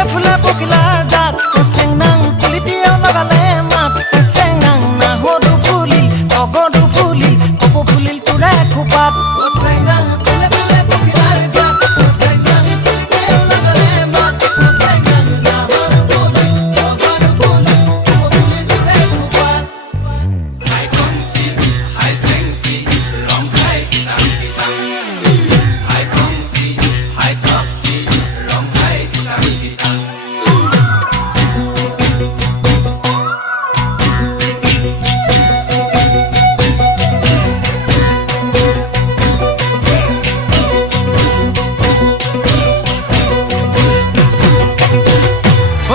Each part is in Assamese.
ফুলে ফুলে পখিলাৰ জাত চেংনাং পুলিটিও লগালে মাত চেংনাং নাহদু ফুলিল অগদু ফুলিল কপৌ ফুলিল তোৰে খোপাত চেংনাং ফুলে ফুলে পখিলাৰ জাত চেংনাং পুলিটিও লগালে মাত চেংনাং নাহদু ফুলিল অগদু ফুলিল কপৌ ফুলিল তোৰে খোপাত হাই কংচি হাই চেংচি ৰং খাই কিটাং কিটাং হাই কংচি হাই টক্সি ৰং খাই কিটাং কিটাং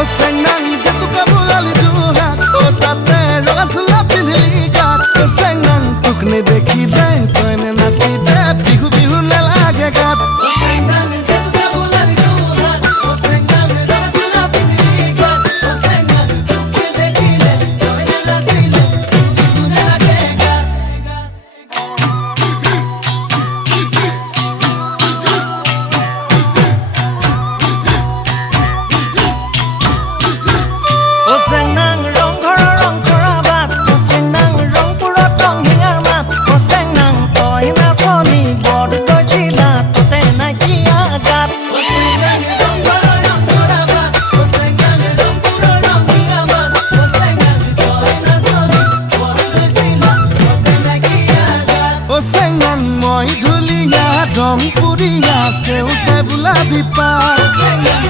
Senang jatuh ke bulan Tuhan, oh tate rosla pinili gat. Senang tukne dekhi de, toine nasi de, bihu bihu ne lage gat. Senang jatuh ke bulan Tuhan, oh senang rosla pinili gat. Oh senang tukne dekhi de, toine nasi de, bihu bihu ne lage gat. Oh senang rong khara rong chora bat oh senang rong pura tong hingar mat oh senang toy na soni bod toy chila tote na kia gat oh senang rong khara rong chora bat oh senang rong pura tong hingar mat oh senang toy na soni bod toy chila tote na kia gat Oh senang moi dhuliya, dong puriya, seu se bula bipa. oh senang